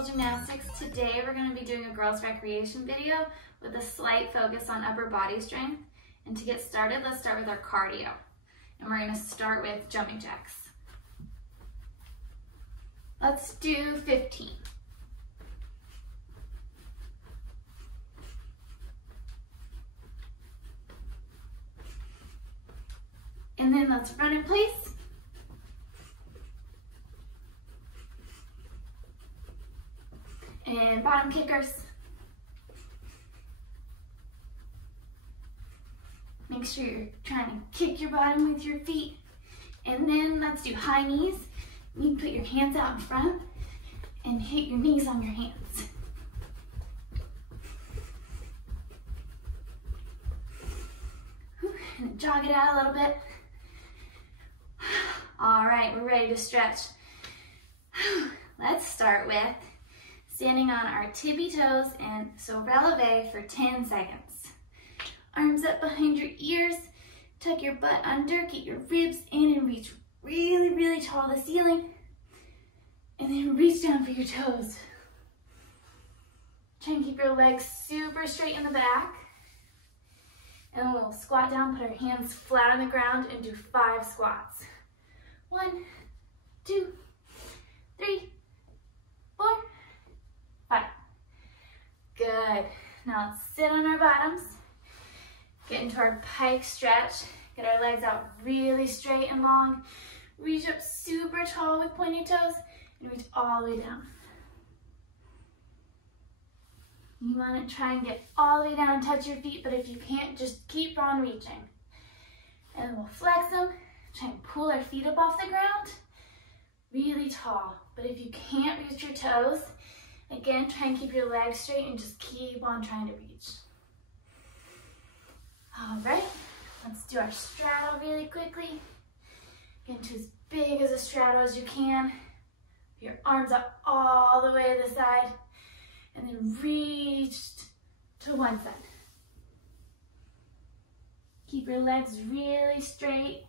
Hill Gymnastics. Today we're going to be doing a girls recreation video with a slight focus on upper body strength. And to get started, let's start with our cardio. And we're going to start with jumping jacks. Let's do 15. And then let's run in place. And bottom kickers. Make sure you're trying to kick your bottom with your feet. And then let's do high knees. You can put your hands out in front and hit your knees on your hands. And jog it out a little bit. All right, we're ready to stretch. Let's start with standing on our tippy toes and so releve for 10 seconds. Arms up behind your ears, tuck your butt under, get your ribs in and reach really, really tall to the ceiling. And then reach down for your toes. Try and keep your legs super straight in the back. And we'll squat down, put our hands flat on the ground and do 5 squats. 1, 2, 3, 4, 5. Good. Now let's sit on our bottoms. Get into our pike stretch. Get our legs out really straight and long. Reach up super tall with pointed toes and reach all the way down. You want to try and get all the way down and touch your feet, but if you can't, just keep on reaching. And then we'll flex them. Try and pull our feet up off the ground. Really tall. But if you can't reach your toes, again, try and keep your legs straight and just keep on trying to reach. All right, let's do our straddle really quickly. Get into as big as a straddle as you can. Your arms up all the way to the side. And then reach to one side. Keep your legs really straight.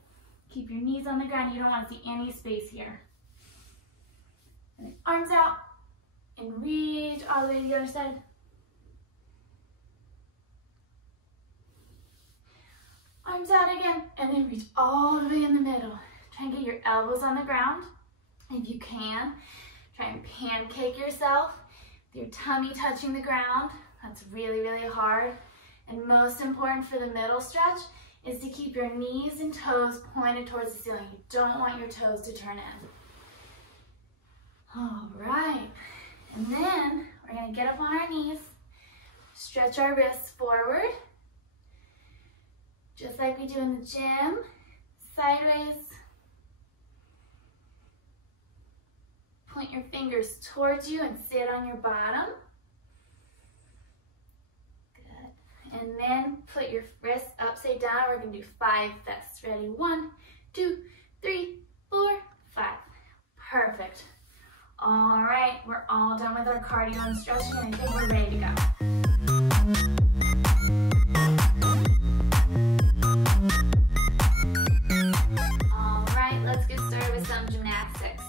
Keep your knees on the ground. You don't want to see any space here. And then arms out and reach all the way to the other side. Arms out again and then reach all the way in the middle. Try and get your elbows on the ground. If you can, try and pancake yourself. Your tummy touching the ground. That's really, really hard. And most important for the middle stretch is to keep your knees and toes pointed towards the ceiling. You don't want your toes to turn in. All right. And then we're going to get up on our knees, stretch our wrists forward, just like we do in the gym, sideways. Point your fingers towards you and sit on your bottom. Good. And then put your wrists upside down. We're going to do 5 fists. Ready? 1, 2, 3, 4, 5. Perfect. All right, we're all done with our cardio and stretching, and I think we're ready to go. All right, let's get started with some gymnastics.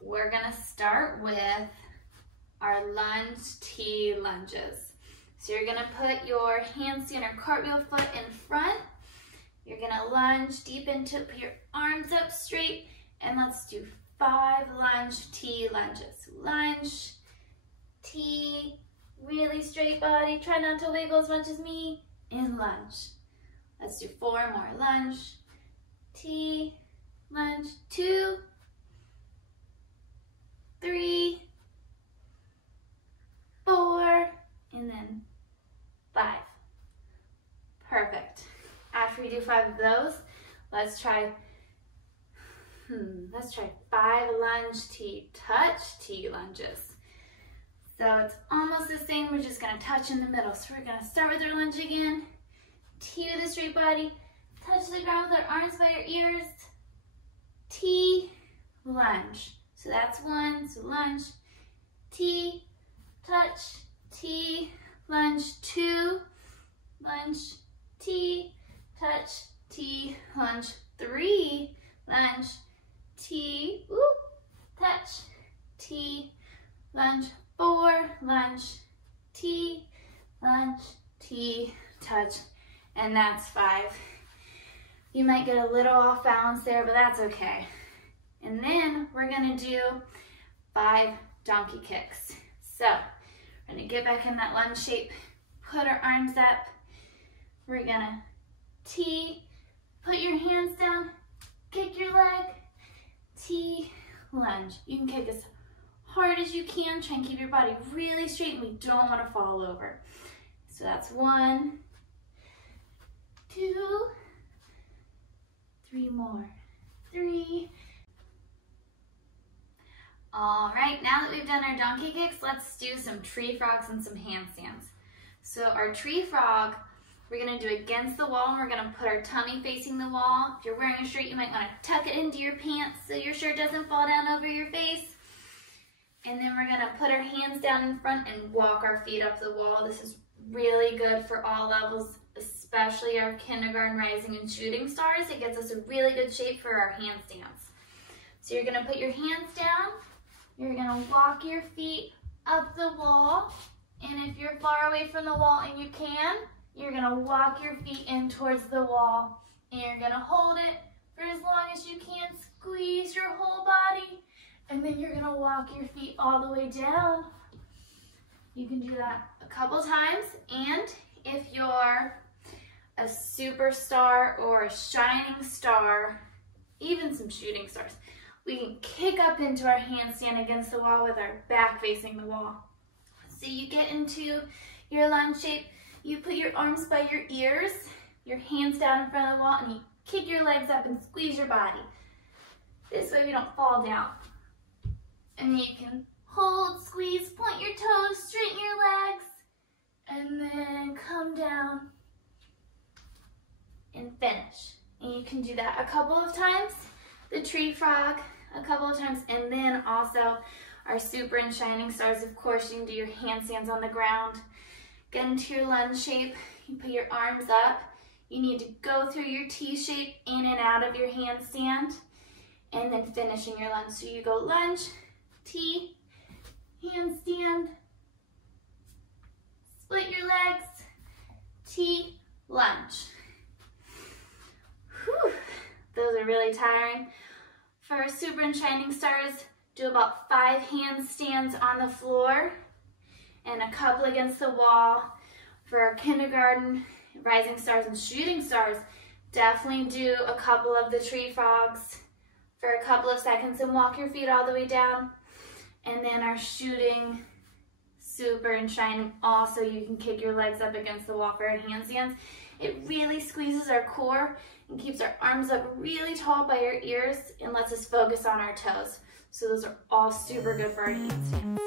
We're gonna start with our lunge T lunges. So you're gonna put your handstand or cartwheel foot in front. You're gonna lunge deep into it, put your arms up straight, and let's do 5 lunge T lunges. Lunge, T, really straight body. Try not to wiggle as much as me, and lunge. Let's do 4 more. Lunge, T, lunge, 2, 3, 4, and then 5. Perfect. After we do 5 of those, let's try 5 lunge T touch T lunges. So it's almost the same, we're just gonna touch in the middle. So we're gonna start with our lunge again, T with a straight body, touch the ground with our arms by our ears, T, lunge. So that's 1, so lunge, T, touch, T, lunge, 2, lunge, T, touch, T, lunge, 3, lunge, T, touch, T, lunge, 4, lunge, T, lunge, T, touch, and that's 5. You might get a little off balance there, but that's okay. And then we're gonna do 5 donkey kicks. So we're gonna get back in that lunge shape, put our arms up. We're gonna T, put your hands down, kick your leg, T, lunge. You can kick as hard as you can. Try and keep your body really straight, and we don't want to fall over. So that's 1, 2, 3 more, 3. All right, now that we've done our donkey kicks, let's do some tree frogs and some handstands. So our tree frog, we're gonna do against the wall, and we're gonna put our tummy facing the wall. If you're wearing a shirt, you might wanna tuck it into your pants so your shirt doesn't fall down over your face. And then we're gonna put our hands down in front and walk our feet up the wall. This is really good for all levels, especially our kindergarten, rising, and shooting stars. It gets us a really good shape for our handstands. So you're gonna put your hands down, you're gonna walk your feet up the wall, and if you're far away from the wall and you can, you're gonna walk your feet in towards the wall, and you're gonna hold it for as long as you can, squeeze your whole body, and then you're gonna walk your feet all the way down. You can do that a couple times, and if you're a superstar or a shining star, even some shooting stars, we can kick up into our handstand against the wall with our back facing the wall. So you get into your lunge shape, you put your arms by your ears, your hands down in front of the wall, and you kick your legs up and squeeze your body. This way we don't fall down. And you can hold, squeeze, point your toes, straighten your legs, and then come down and finish. And you can do that a couple of times, the tree frog a couple of times, and then also our super and shining stars. Of course, you can do your handstands on the ground. Get into your lunge shape, you put your arms up. You need to go through your T shape in and out of your handstand, and then finish in your lunge. So you go lunge, T, handstand, split your legs, T, lunge. Whew, those are really tiring. For our super and shining stars, do about 5 handstands on the floor and a couple against the wall. For our kindergarten, rising stars, and shooting stars, definitely do a couple of the tree frogs for a couple of seconds and walk your feet all the way down. And then our shooting, super, and shining, also you can kick your legs up against the wall for our handstands. It really squeezes our core and keeps our arms up really tall by our ears and lets us focus on our toes. So those are all super good for our handstands.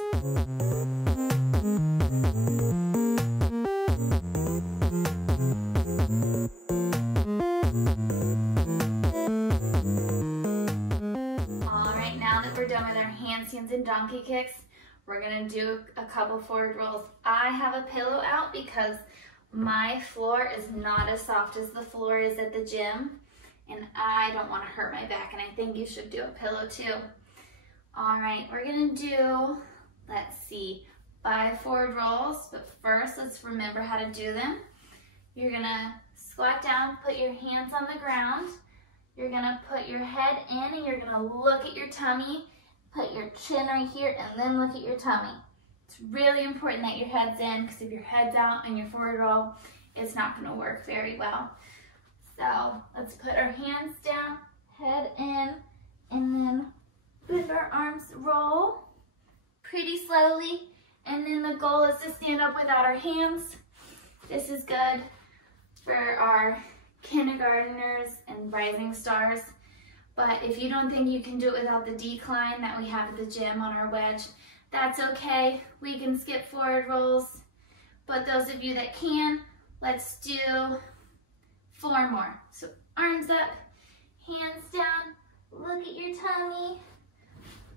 All right, now that we're done with our handstands and donkey kicks, we're gonna do a couple forward rolls. I have a pillow out because my floor is not as soft as the floor is at the gym, and I don't want to hurt my back, and I think you should do a pillow too. All right, we're gonna do, let's see, 5 forward rolls, but first let's remember how to do them. You're gonna squat down, put your hands on the ground. You're gonna put your head in, and you're gonna look at your tummy, put your chin right here, and then look at your tummy. It's really important that your head's in, because if your head's out and your forward roll, it's not gonna work very well. So let's put our hands down, head in, and then with our arms roll pretty slowly. And then the goal is to stand up without our hands. This is good for our kindergartners and rising stars. But if you don't think you can do it without the decline that we have at the gym on our wedge, that's okay. We can skip forward rolls. But those of you that can, let's do 4 more. So arms up, hands down, look at your tummy,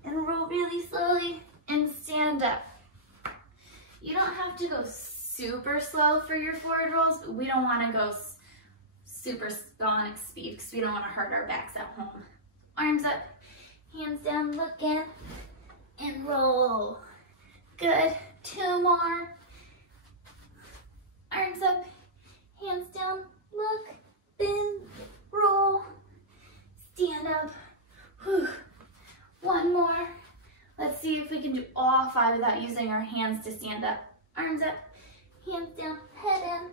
and roll really slowly and stand up. You don't have to go super slow for your forward rolls, but we don't want to go super sonic speed because we don't want to hurt our backs at home. Arms up, hands down, look in, and roll. Good. 2 more. Arms up, hands down, look, bend, roll, stand up. Whew. 1 more. Let's see if we can do all 5 without using our hands to stand up. Arms up, hands down, head in.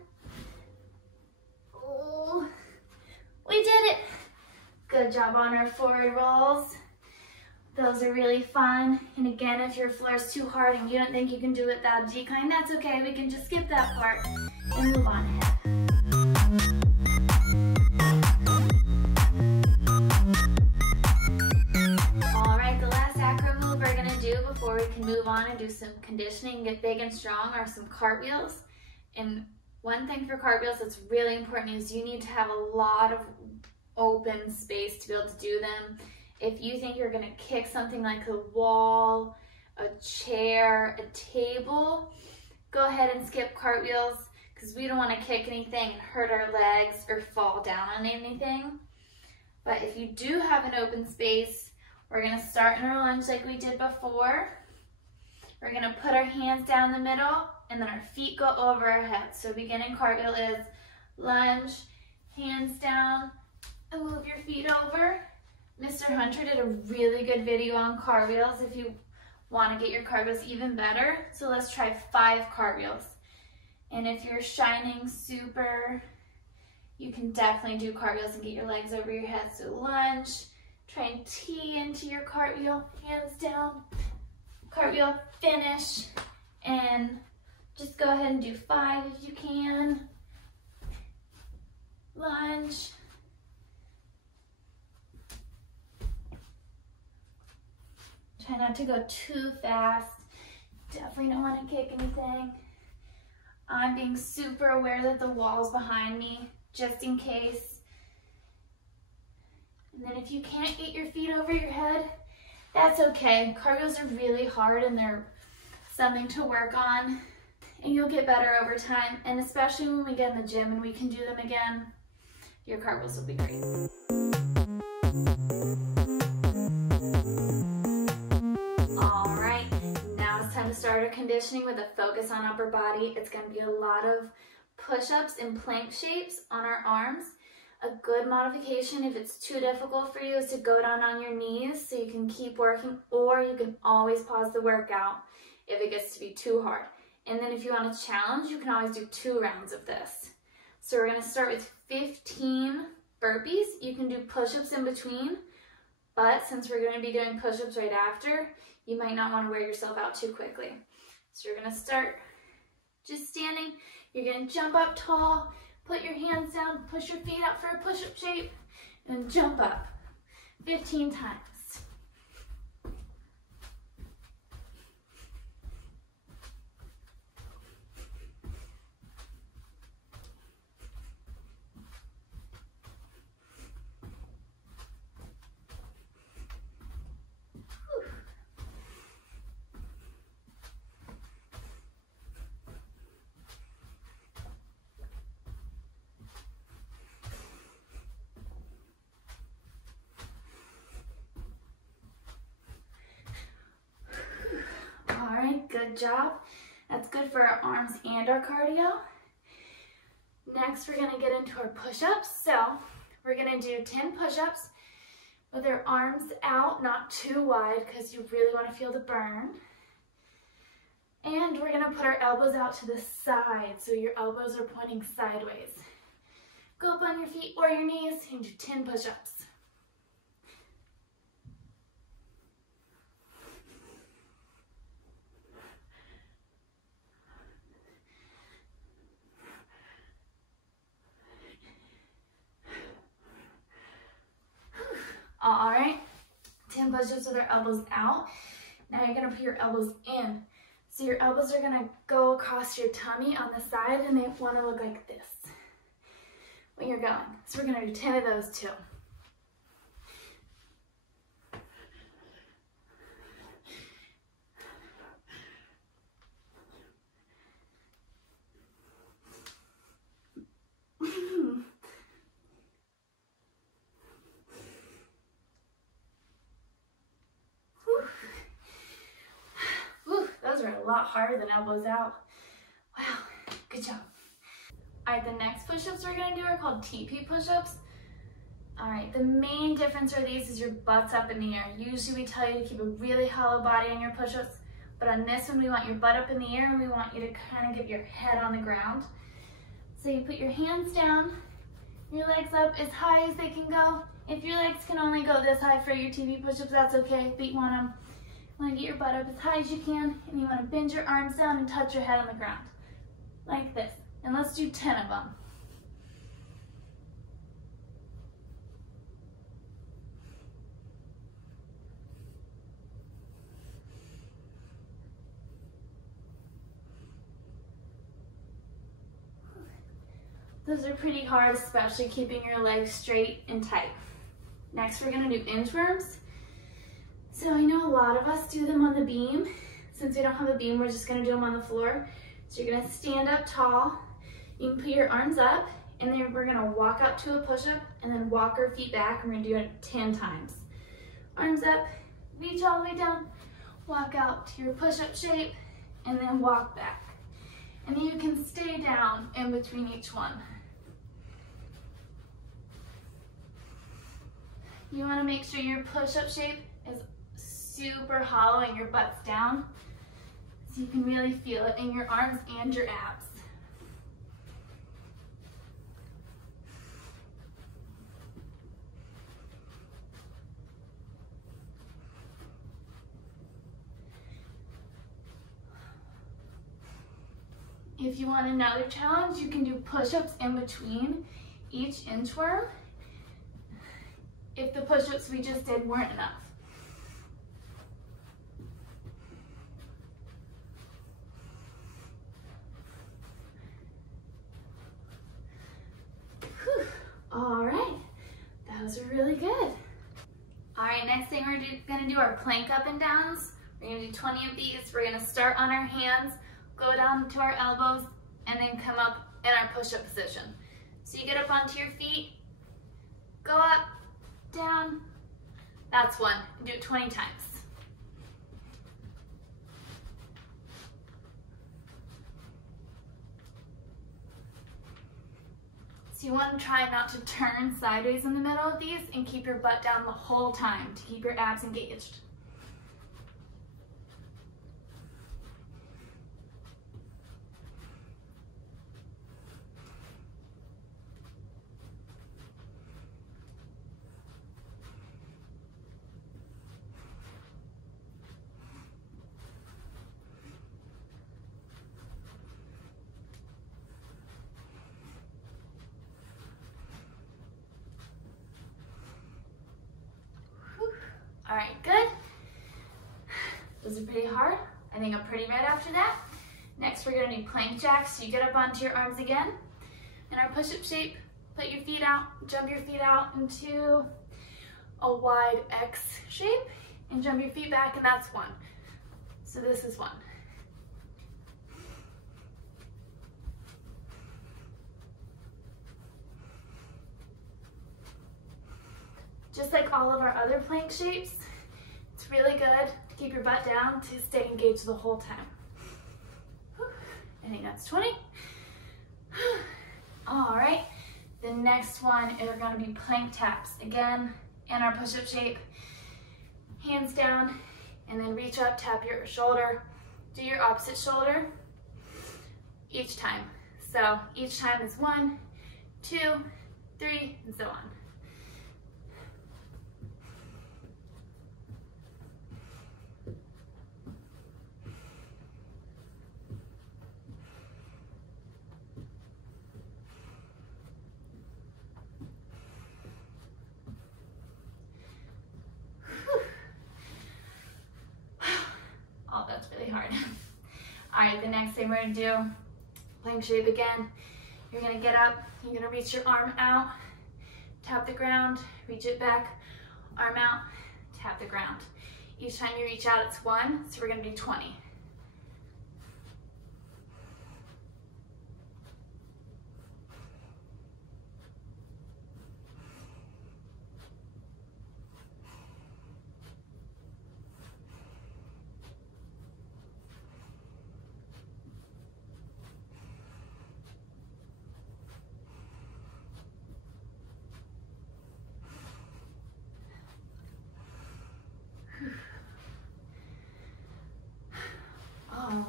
Oh, we did it. Good job on our forward rolls. Those are really fun. And again, if your floor is too hard and you don't think you can do it that decline, that's okay. We can just skip that part and move on ahead. All right, the last acro move we're gonna do before we can move on and do some conditioning, get big and strong, are some cartwheels. And one thing for cartwheels that's really important is you need to have a lot of open space to be able to do them. If you think you're gonna kick something like a wall, a chair, a table, go ahead and skip cartwheels because we don't wanna kick anything and hurt our legs or fall down on anything. But if you do have an open space, we're gonna start in our lunge like we did before. We're gonna put our hands down the middle and then our feet go over our heads. So beginning cartwheel is lunge, hands down, and move your feet over. Mr. Hunter did a really good video on cartwheels if you want to get your cartwheels even better. So let's try 5 cartwheels. And if you're shining super, you can definitely do cartwheels and get your legs over your head. So lunge, try and tee into your cartwheel, hands down, cartwheel, finish, and just go ahead and do 5 if you can. Lunge. Try not to go too fast. Definitely don't want to kick anything. I'm being super aware that the wall's behind me, just in case. And then if you can't get your feet over your head, that's okay. Cartwheels are really hard and they're something to work on. And you'll get better over time. And especially when we get in the gym and we can do them again, your cartwheels will be great. To start our conditioning with a focus on upper body. It's going to be a lot of push-ups and plank shapes on our arms. A good modification, if it's too difficult for you, is to go down on your knees so you can keep working, or you can always pause the workout if it gets to be too hard. And then if you want to challenge, you can always do 2 rounds of this. So we're going to start with 15 burpees. You can do push-ups in between, but since we're going to be doing push-ups right after, you might not want to wear yourself out too quickly. So you're going to start just standing. You're going to jump up tall, put your hands down, push your feet up for a push-up shape, and jump up 15 times. Good job. That's good for our arms and our cardio. Next, we're going to get into our push-ups. So we're going to do 10 push-ups with our arms out, not too wide because you really want to feel the burn. And we're going to put our elbows out to the side so your elbows are pointing sideways. Go up on your feet or your knees and do 10 push-ups. All right, 10 push-ups with our elbows out. Now you're gonna put your elbows in. So your elbows are gonna go across your tummy on the side and they wanna look like this when you're going. So we're gonna do 10 of those too. a lot harder than elbows out. Wow, good job. All right, the next push-ups we're gonna do are called TP push-ups. All right, the main difference for these is your butt's up in the air. Usually we tell you to keep a really hollow body on your push-ups, but on this one, we want your butt up in the air and we want you to kind of get your head on the ground. So you put your hands down, your legs up as high as they can go. If your legs can only go this high for your TP push-ups, that's okay, but you want to get your butt up as high as you can, and you want to bend your arms down and touch your head on the ground, like this. And let's do 10 of them. Those are pretty hard, especially keeping your legs straight and tight. Next, we're gonna do inchworms. So I know a lot of us do them on the beam. Since we don't have a beam, we're just gonna do them on the floor. So you're gonna stand up tall. You can put your arms up, and then we're gonna walk up to a push-up, and then walk our feet back, and we're gonna do it 10 times. Arms up, reach all the way down, walk out to your push-up shape, and then walk back. And then you can stay down in between each one. You want to make sure your push-up shape is super hollow and your butt's down, so you can really feel it in your arms and your abs. If you want another challenge, you can do push-ups in between each inchworm if the push-ups we just did weren't enough. Whew. All right, those are really good. All right, next thing we're gonna do our plank up and downs. We're gonna do 20 of these. We're gonna start on our hands, go down to our elbows, and then come up in our push-up position. So you get up onto your feet, go up, down, that's one. Do it 20 times. So you want to try not to turn sideways in the middle of these and keep your butt down the whole time to keep your abs engaged. All right, good. Those are pretty hard. I think I'm pretty red after that. Next, we're gonna do plank jacks. So you get up onto your arms again. In our push-up shape, put your feet out, jump your feet out into a wide X shape, and jump your feet back, and that's one. So this is one. Just like all of our other plank shapes, it's really good to keep your butt down to stay engaged the whole time. I think that's 20. All right, the next one is gonna be plank taps. Again, in our push-up shape, hands down, and then reach up, tap your shoulder, do your opposite shoulder each time. So each time is 1, 2, 3, and so on. Oh, that's really hard. All right, the next thing we're gonna do, plank shape again. You're gonna get up, you're gonna reach your arm out, tap the ground, reach it back, arm out, tap the ground. Each time you reach out, it's 1, so we're gonna do 20.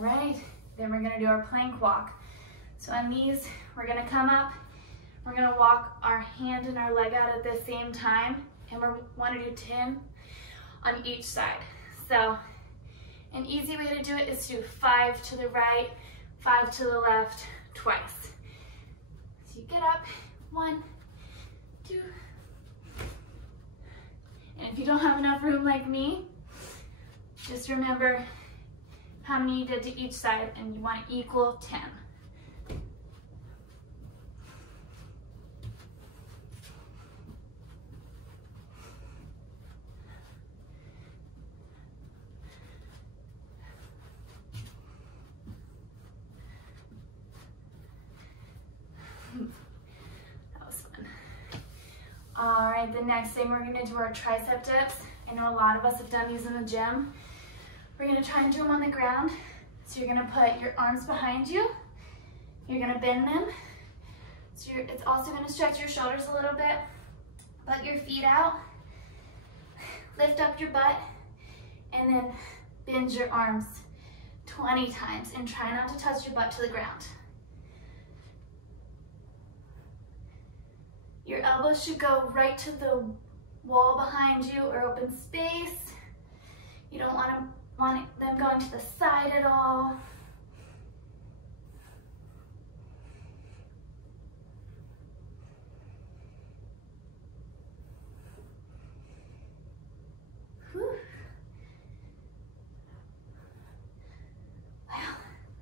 right, then we're gonna do our plank walk. So on these, we're gonna come up, we're gonna walk our hand and our leg out at the same time, and we wanna do 10 on each side. So an easy way to do it is to do 5 to the right, 5 to the left, twice. So you get up, 1, 2, and if you don't have enough room like me, just remember how many you did to each side, and you want to equal 10. That was fun. All right, the next thing we're gonna do are tricep dips. I know a lot of us have done these in the gym. We're gonna try and do them on the ground. So you're gonna put your arms behind you. You're gonna bend them. So it's also gonna stretch your shoulders a little bit. Put your feet out. Lift up your butt. And then bend your arms 20 times. And try not to touch your butt to the ground. Your elbows should go right to the wall behind you or open space. You don't want them going to the side at all. Whew. Wow,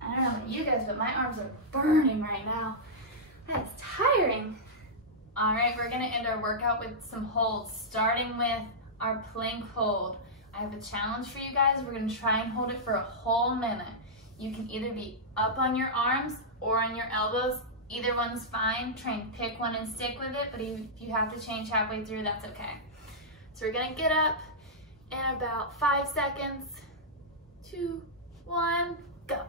I don't know about you guys, but my arms are burning right now. That's tiring. All right, we're gonna end our workout with some holds, starting with our plank hold. I have a challenge for you guys. We're gonna try and hold it for a whole minute. You can either be up on your arms or on your elbows. Either one's fine. Try and pick one and stick with it, but if you have to change halfway through, that's okay. So we're gonna get up in about 5 seconds. 2, 1, go.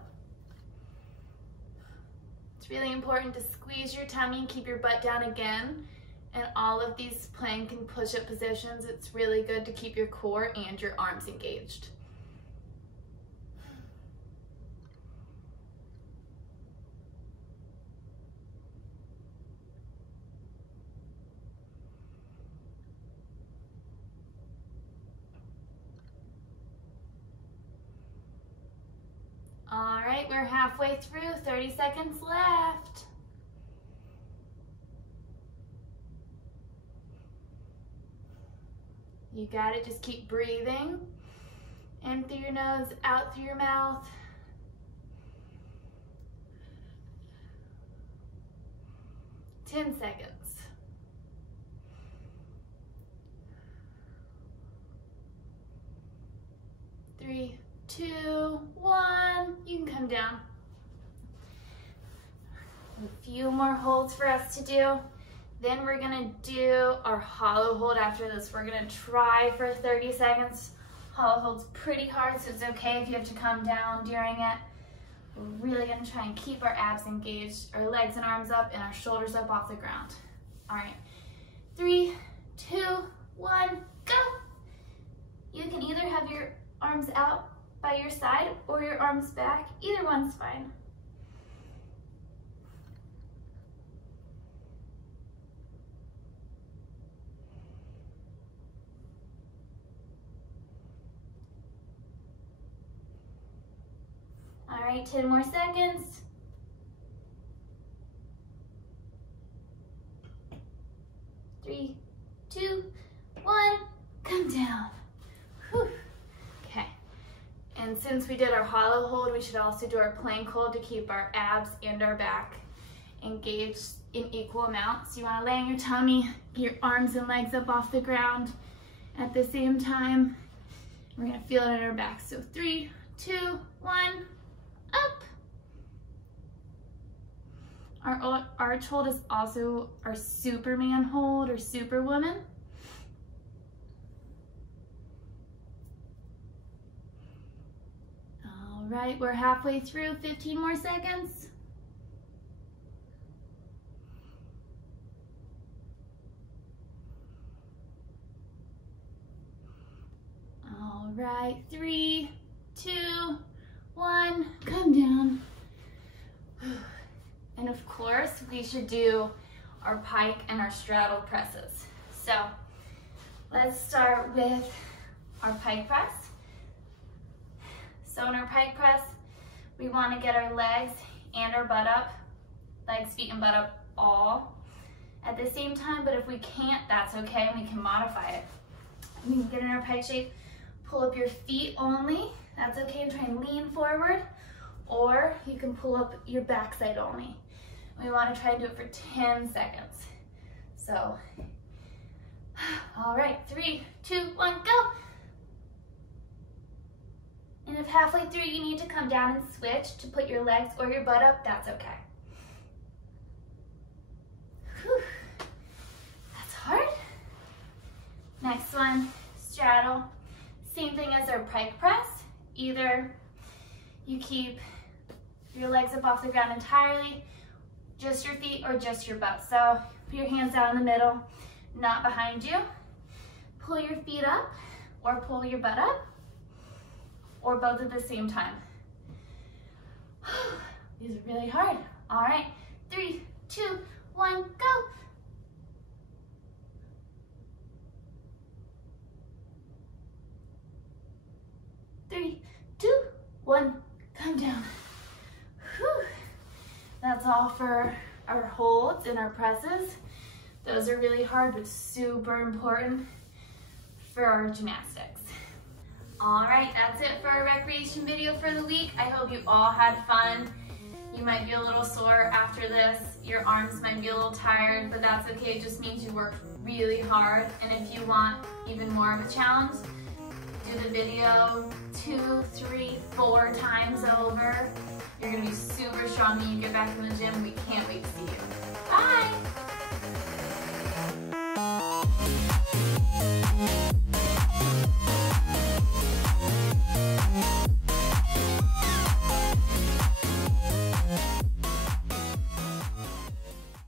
It's really important to squeeze your tummy and keep your butt down again. And all of these plank and push-up positions, it's really good to keep your core and your arms engaged. All right, we're halfway through, 30 seconds left. You got it, just keep breathing. In through your nose, out through your mouth. Ten seconds. 3, 2, 1. You can come down. A few more holds for us to do. Then we're gonna do our hollow hold after this. We're gonna try for 30 seconds. Hollow hold's pretty hard, so it's okay if you have to come down during it. We're really gonna try and keep our abs engaged, our legs and arms up, and our shoulders up off the ground. All right, 3, 2, 1, go. You can either have your arms out by your side or your arms back. Either one's fine. All right, 10 more seconds. 3, 2, 1, come down. Whew. Okay, and since we did our hollow hold, we should also do our plank hold to keep our abs and our back engaged in equal amounts. You wanna lay on your tummy, get your arms and legs up off the ground at the same time. We're gonna feel it in our back. So 3, 2, 1, up. Our arch hold is also our Superman hold or Superwoman. All right, we're halfway through, 15 more seconds. All right, 3, 2, 1, come down. And of course, we should do our pike and our straddle presses. So let's start with our pike press. So in our pike press, we want to get our legs and our butt up, legs, feet, and butt up all at the same time, but if we can't, that's okay, and we can modify it. We can get in our pike shape, pull up your feet only, that's okay, and try and lean forward, or you can pull up your backside only. We want to try and do it for 10 seconds. So, all right, 3, 2, 1, go. And if halfway through you need to come down and switch to put your legs or your butt up, that's okay. Whew. That's hard. Next one, straddle. Same thing as our pike press. Either you keep your legs up off the ground entirely, just your feet, or just your butt. So put your hands down in the middle, not behind you. Pull your feet up or pull your butt up, or both at the same time. These are really hard. All right, 3, 2, 1, go. 3, 2, 1, come down. Whew. That's all for our holds and our presses. Those are really hard, but super important for our gymnastics. All right, that's it for our recreation video for the week. I hope you all had fun. You might be a little sore after this. Your arms might be a little tired, but that's okay. It just means you worked really hard. And if you want even more of a challenge, do the video 2, 3, 4 times over. You're gonna be super strong when you get back in the gym. We can't wait to see you. Bye.